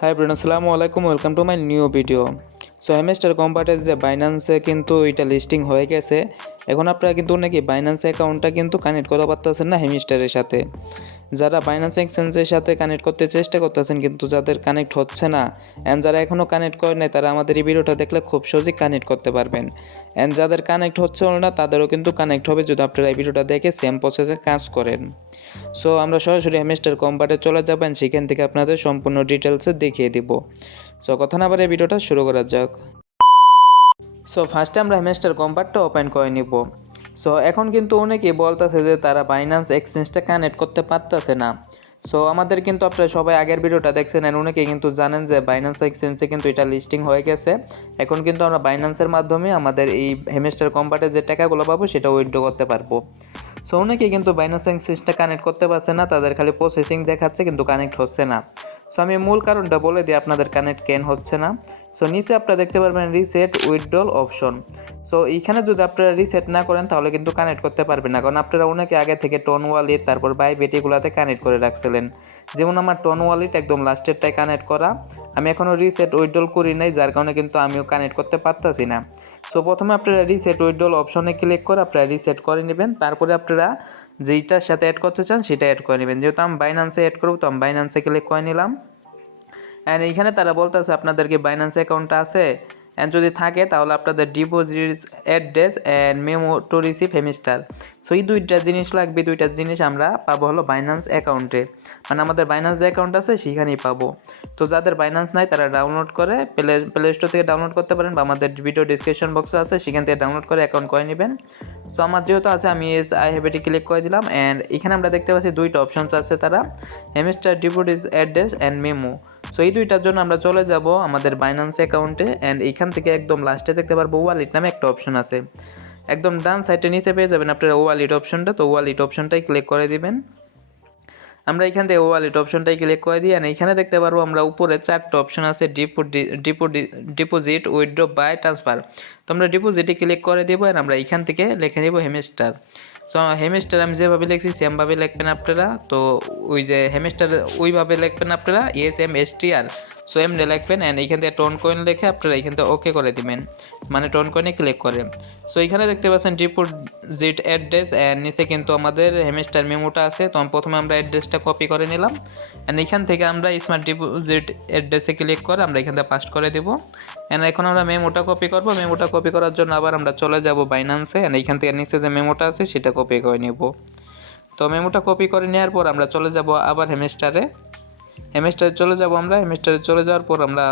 High brain আসসালামু আলাইকুম welcome to my new video so Hamster কম্পার্টের যে বাইন্যান্সে কিন্তু এটা লিস্টিং হয়ে গেছে। এখন আপনারা কিন্তু নাকি বাইন্যান্স অ্যাকাউন্টটা কিন্তু কানেক্ট করতে পারতেছেন না হেমিস্টারের সাথে। যারা বাইন্যান্স এক্সচেঞ্জের সাথে কানেক্ট করতে চেষ্টা করতেছেন কিন্তু যাদের কানেক্ট হচ্ছে না অ্যান্ড যারা এখনও কানেক্ট করে নাই, তারা আমাদের এই ভিডিওটা দেখলে খুব সহজেই কানেক্ট করতে পারবেন। অ্যান্ড যাদের কানেক্ট হচ্ছে না, তাদেরও কিন্তু কানেক্ট হবে যদি আপনারা এই ভিডিওটা দেখে সেম প্রসেসে কাজ করেন। সো আমরা সরাসরি হেমিস্টার কম্পার্টে চলে যাবেন সেখান থেকে আপনাদের সম্পূর্ণ ডিটেলসে দেখিয়ে দিব। সো কথা না বারে ভিডিওটা শুরু করা যাক। সো ফার্স্টে আমরা হেমেস্টার কম্পার্টটা ওপেন করে নিব। সো এখন কিন্তু অনেকেই বলতেছে যে তারা বাইন্যান্স এক্সচেঞ্জটা কানেক্ট করতে পারতেছে না। সো আমাদের কিন্তু আপনারা সবাই আগের ভিডিওটা দেখছেন আর অনেকে কিন্তু জানেন যে বাইন্যান্স এক্সচেঞ্জে কিন্তু এটা লিস্টিং হয়ে গেছে। এখন কিন্তু আমরা বাইন্যান্সের মাধ্যমে আমাদের এই হেমেস্টার কম্পার্টের যে টাকাগুলো পাবো সেটা উইথড্র করতে পারব। সো অনেকে কিন্তু বাইন্যান্স এক্সচেঞ্জটা কানেক্ট করতে পারছে না, তাদের খালি প্রসেসিং দেখাচ্ছে কিন্তু কানেক্ট হচ্ছে না। সো আমি মূল কারণটা বলে দিই আপনাদের কানেক্ট কেন হচ্ছে না। সো নিচে আপনারা দেখতে পারবেন রিসেট উইথড্রল অপশন সো এইখানে যদি আপনারা রিসেট না করেন, তাহলে কিন্তু কানেক্ট করতে পারবেন না। কারণ আপনারা অনেকে আগে থেকে টোন ওয়ালিট তারপর বাই বেটিগুলোতে কানেক্ট করে রাখছিলেন। যেমন আমার টোন ওয়ালিট একদম লাস্টেরটাই কানেক্ট করা। আমি এখনও রিসেট উইথড্রল করি নাই, যার কারণে কিন্তু আমিও কানেক্ট করতে পারতাছি না। সো প্রথমে আপনারা রিসেট উইথড্রল অপশনে ক্লিক করে আপনারা রিসেট করে নেবেন। তারপরে আপনারা যেইটার সাথে অ্যাড করতে চান, সেটা অ্যাড করে নেবেন। যেহেতু আমি বাইন্যান্সে অ্যাড করব, তো আমি বাইন্যান্সে ক্লিক করে নিলাম। অ্যান্ড এইখানে তারা বলতেছে আপনাদেরকে বাইন্যান্স অ্যাকাউন্টটা আছে? অ্যান্ড যদি থাকে, তাহলে আপনাদের deposit address and memo to receive Hamster so এই দুইটা জিনিস লাগবে দুইটা জিনিস আমরা পাবো হলো বাইন্যান্স অ্যাকাউন্টে মানে আমাদের বাইন্যান্স যে অ্যাকাউন্ট আছে, সেখানেই পাবো। তো যাদের বাইন্যান্স নাই, তারা ডাউনলোড করে প্লে প্লে স্টোর থেকে ডাউনলোড করতে পারেন বা আমাদের ভিডিও ডিসক্রিপশন বক্সে আছে, সেখান থেকে ডাউনলোড করে অ্যাকাউন্ট করে নেবেন। সো আমার যেহেতু আছে, আমি এস আই হ্যাভ ক্লিক করে দিলাম অ্যান্ড এখানে আমরা দেখতে পাচ্ছি দুইটা অপশনস আছে তারা Hamster deposit address and memo so এই দুইটার জন্য আমরা চলে যাব আমাদের বাইন্যান্স অ্যাকাউন্টে অ্যান্ড এখান থেকে একদম লাস্টে দেখতে পারব ওয়ালেট নামে একটা অপশন আছে। একদম ডান সাইডে নিচে পেয়ে যাবেন আপনারা ওয়ালেট অপশনটা তো ওয়ালেট অপশনটাই ক্লিক করে দিবেন। আমরা এখান থেকে ওয়ালেট অপশনটাই ক্লিক করে দিই আর এখানে দেখতে পারব আমরা উপরে চারটা অপশন আছে depo depo deposit withdraw buy transfer তো আমরা ডিপোজিটে ক্লিক করে দেবো আর আমরা এখান থেকে লিখে দেবো হেমিস্টার সো হেমিস্টার আমি যেভাবে লিখছি সেমভাবে লিখবেন আপনারা। তো ওই যে হেমিস্টার ওইভাবে লিখবেন আপনারা S M S T R so এমনি লিখবেন অ্যান্ড এইখান থেকে টোন কয়েন লিখে আপনারা এইখান থেকে ওকে করে দিবেন। মানে টোন কয়েনে ক্লিক করে। সো এখানে দেখতে পাচ্ছেন ডিপোজিট অ্যাড্রেস অ্যান্ড নিচে কিন্তু আমাদের হেমিস্টার মেমোটা আছে। তো প্রথমে আমরা অ্যাড্রেসটা কপি করে নিলাম। অ্যান্ড এখান থেকে আমরা স্মার্ট ডিপোজিট অ্যাড্রেসে ক্লিক করে আমরা এখান থেকে পাস্ট করে দেবো। অ্যান্ড এখন আমরা মেমোটা কপি করব। মেমোটা কপি করার জন্য আবার আমরা চলে যাব বাইন্যান্সে অ্যান্ড এইখান থেকে নিচে যে মেমোটা আছে, সেটা কপি করে নেব। তো মেমোটা কপি করে নেওয়ার পর আমরা চলে যাব আবার হেমিস্টারে হেমিস্টারে চলে যাব আমরা হেমিস্টারে চলে যাওয়ার পর আমরা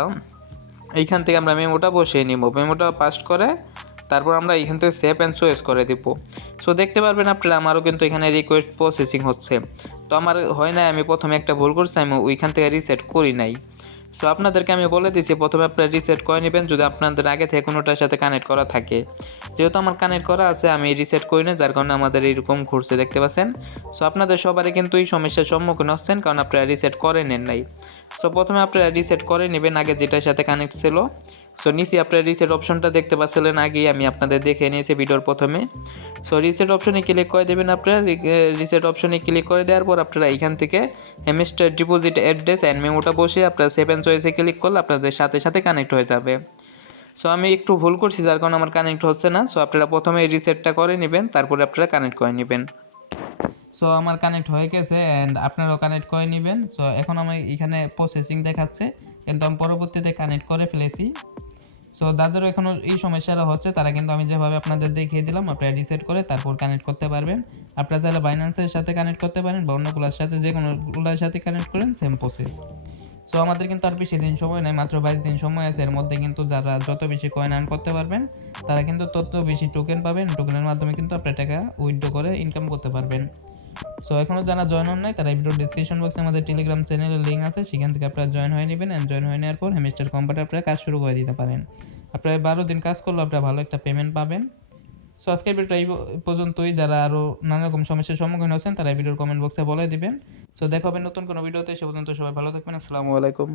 এইখান থেকে আমরা মেমোটা বসিয়ে নিব। মেমোটা পাস্ট করে তারপর আমরা এখান থেকে সেভ অ্যান্ড চয়েস করে দিব। সো দেখতে পারবেন আপনারা, আমারও কিন্তু এখানে রিকোয়েস্ট প্রসেসিং হচ্ছে। তো আমার হয় নাই, আমি প্রথমে একটা ভুল করছি, আমি ওইখান থেকে রিসেট করি নাই। সো আপনাদেরকে আমি বলে দিচ্ছি প্রথমে আপনারা রিসেট করে নেবেন যদি আপনাদের আগে থেকে কোনোটার সাথে কানেক্ট করা থাকে। যেহেতু আমার কানেক্ট করা আছে, আমি রিসেট করি না যার কারণে আমাদের এরকম ঘুরছে, দেখতে পাচ্ছেন? সো আপনাদের সবারই কিন্তু এই সমস্যার সম্মুখীন হচ্ছেন, কারণ আপনারা রিসেট করে নেন নাই। সো প্রথমে আপনারা রিসেট করে নেবেন, আগে যেটার সাথে কানেক্ট ছিল সো নিচে আপনারা রিসেট অপশনটা দেখতে পাচ্ছিলেন আগেই, আমি আপনাদের দেখে নিয়েছি ভিডিওর প্রথমে। সো রিসেট অপশনে ক্লিক করে দেবেন আপনারা। রিসেট অপশনে ক্লিক করে দেওয়ার পর আপনারা এখান থেকে হেমিস্টার ডিপোজিট অ্যাড্রেস অ্যান্ড মেমোটা বসে আপনারা সেভেন চয়েসে ক্লিক করলে আপনাদের সাথে সাথে কানেক্ট হয়ে যাবে। সো আমি একটু ভুল করছি, যার কারণে আমার কানেক্ট হচ্ছে না। সো আপনারা প্রথমে রিসেটটা করে নেবেন, তারপরে আপনারা কানেক্ট করে নেবেন। সো আমার কানেক্ট হয়ে গেছে অ্যান্ড আপনারাও কানেক্ট করে নেবেন। সো এখন আমি এখানে প্রসেসিং দেখাচ্ছে। কিন্তু আমি পরবর্তীতে কানেক্ট করে ফেলেছি। সো যাদেরও এখনও এই সমস্যাটা হচ্ছে, তারা কিন্তু আমি যেভাবে আপনাদের দেখিয়ে দিলাম, আপনারা রিসেট করে তারপর কানেক্ট করতে পারবেন। আপনারা চাইলে বাইন্যান্সের সাথে কানেক্ট করতে পারেন বা অন্যগুলোর সাথে, যে কোনোগুলোর সাথে কানেক্ট করেন সেম প্রসেস সো আমাদের কিন্তু আর বেশি দিন সময় নেই, মাত্র বাইশ দিন সময় আছে। এর মধ্যে কিন্তু যারা যত বেশি কয়েন আর্ন করতে পারবেন, তারা কিন্তু তত বেশি টোকেন পাবেন। টোকেনের মাধ্যমে কিন্তু আপনার টাকা উইথড্র করে ইনকাম করতে পারবেন। সো এখনও যারা জয়েন হন নাই, তারা এই ভিডিও ডিসক্রিপশন বক্সে আমাদের টেলিগ্রাম চ্যানেলের লিঙ্ক আছে। সেখান থেকে আপনারা জয়েন হয়ে নেবেন অ্যান্ড জয়েন হয়ে নেওয়ার পর হেমিস্টার কোম্পানি আপনারা কাজ শুরু করে দিতে পারেন। আপনারা বারো দিন কাজ করলে আপনারা ভালো একটা পেমেন্ট পাবেন। সো আজকের ভিডিওটা এই পর্যন্তই। যারা আরও নানা রকম সমস্যার সম্মুখীন হচ্ছেন, তারা ভিডিওর কমেন্ট বক্সে বলে দিবেন। সো দেখা হবে নতুন কোনো ভিডিওতে। সে পর্যন্ত সবাই ভালো থাকবেন। আসসালামু আলাইকুম।